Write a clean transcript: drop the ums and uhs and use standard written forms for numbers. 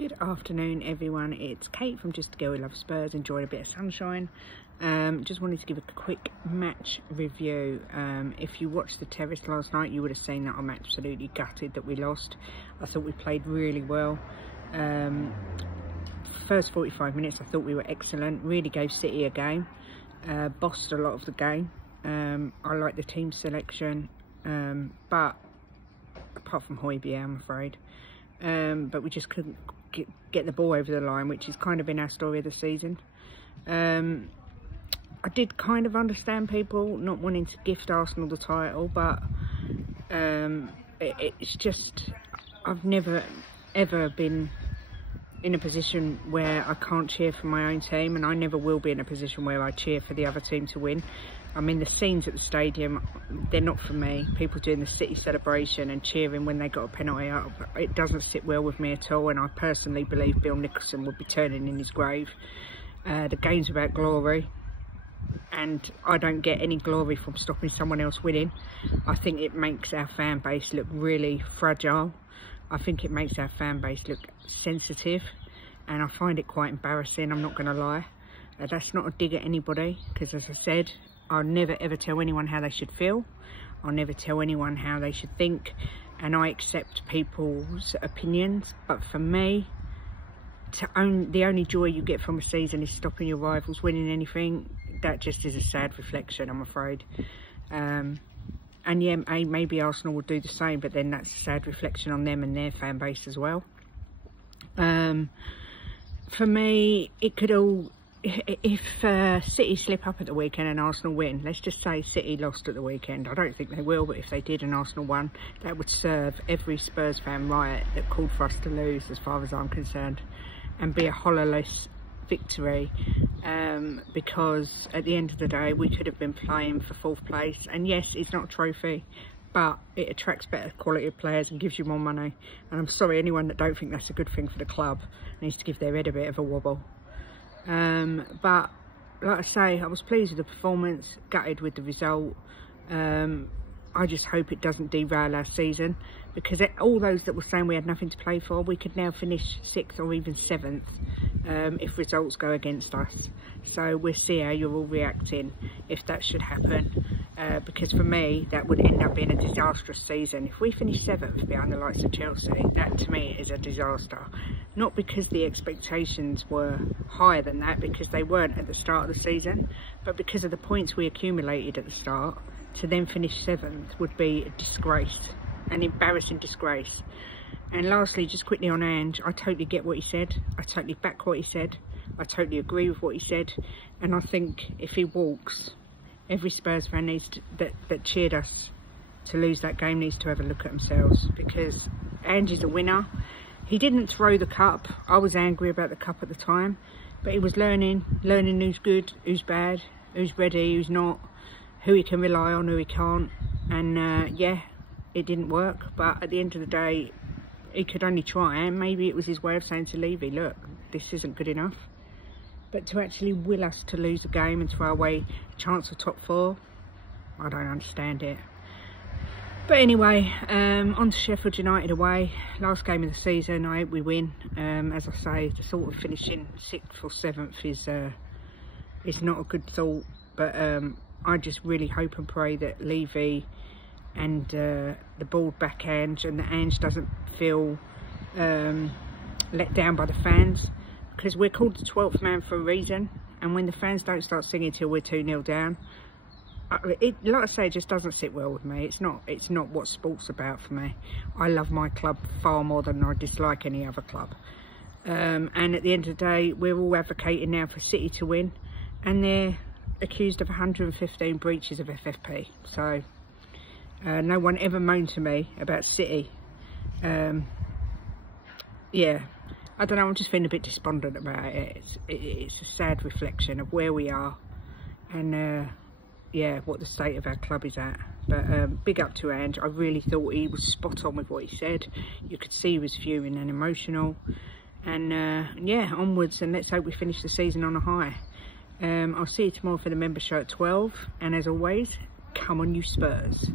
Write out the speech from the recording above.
Good afternoon everyone, it's Kate from Just a Girl Who Loves Spurs, enjoying a bit of sunshine. Just wanted to give a quick match review. If you watched the terrace last night, you would have seen that I'm absolutely gutted that we lost. I thought we played really well. First 45 minutes I thought we were excellent, really gave City a game, bossed a lot of the game. I like the team selection, but apart from Højbjerg, I'm afraid. But we just couldn't get the ball over the line, which has kind of been our story of the season. I did kind of understand people not wanting to gift Arsenal the title, but it's just, I've never ever been in a position where I can't cheer for my own team, and I never will be in a position where I cheer for the other team to win. I mean, the scenes at the stadium, they're not for me. People doing the City celebration and cheering when they got a penalty up, it doesn't sit well with me at all, and I personally believe Bill Nicholson would be turning in his grave. The game's about glory, and I don't get any glory from stopping someone else winning. I think it makes our fan base look really fragile. I think it makes our fan base look sensitive, and I find it quite embarrassing, I'm not going to lie. That's not a dig at anybody, because as I said, I'll never ever tell anyone how they should feel. I'll never tell anyone how they should think, and I accept people's opinions. But for me, the only joy you get from a season is stopping your rivals winning anything. That just is a sad reflection, I'm afraid. And yeah, maybe Arsenal will do the same, but then that's a sad reflection on them and their fan base as well. For me, it could all, if City slip up at the weekend and Arsenal win, let's just say City lost at the weekend. I don't think they will, but if they did and Arsenal won, that would serve every Spurs fan right that called for us to lose, as far as I'm concerned, and be a hollow-less victory, because at the end of the day we could have been playing for 4th place, and yes, it's not a trophy, but it attracts better quality of players and gives you more money. And I'm sorry, anyone that don't think that's a good thing for the club needs to give their head a bit of a wobble. But like I say, I was pleased with the performance, gutted with the result. I just hope it doesn't derail our season, because all those that were saying we had nothing to play for, we could now finish 6th or even 7th if results go against us. So we'll see how you're all reacting if that should happen, because for me that would end up being a disastrous season. If we finish 7th behind the likes of Chelsea, that to me is a disaster. Not because the expectations were higher than that, because they weren't at the start of the season, but because of the points we accumulated at the start. To then finish 7th would be a disgrace, an embarrassing disgrace. And lastly, just quickly on Ange, I totally get what he said. I totally back what he said. I totally agree with what he said. And I think if he walks, every Spurs fan that cheered us to lose that game needs to have a look at themselves, because Ange is a winner. He didn't throw the cup. I was angry about the cup at the time, but he was learning who's good, who's bad, who's ready, who's not, who he can rely on, who he can't. And yeah, it didn't work, but at the end of the day, he could only try, and maybe it was his way of saying to Levy, look, this isn't good enough. But to actually will us to lose a game and throw away a chance of top 4, I don't understand it. But anyway, on to Sheffield United away, last game of the season. I hope we win. As I say, the sort of finishing 6th or 7th is not a good thought, but I just really hope and pray that Levy and the bald back Ange, and that Ange doesn't feel let down by the fans, because we're called the 12th man for a reason, and when the fans don't start singing till we're 2-0 down, like I say, it just doesn't sit well with me. It's not what sport's about for me. I love my club far more than I dislike any other club, and at the end of the day, we're all advocating now for City to win, and they're accused of 115 breaches of FFP. So no one ever moaned to me about City. Yeah, I don't know, I'm just feeling a bit despondent about it. It's a sad reflection of where we are, and yeah, what the state of our club is at. But big up to Ange. I really thought he was spot on with what he said. You could see he was fuming and emotional, and yeah, onwards, and let's hope we finish the season on a high. I'll see you tomorrow for the member show at 12, and as always, come on you Spurs.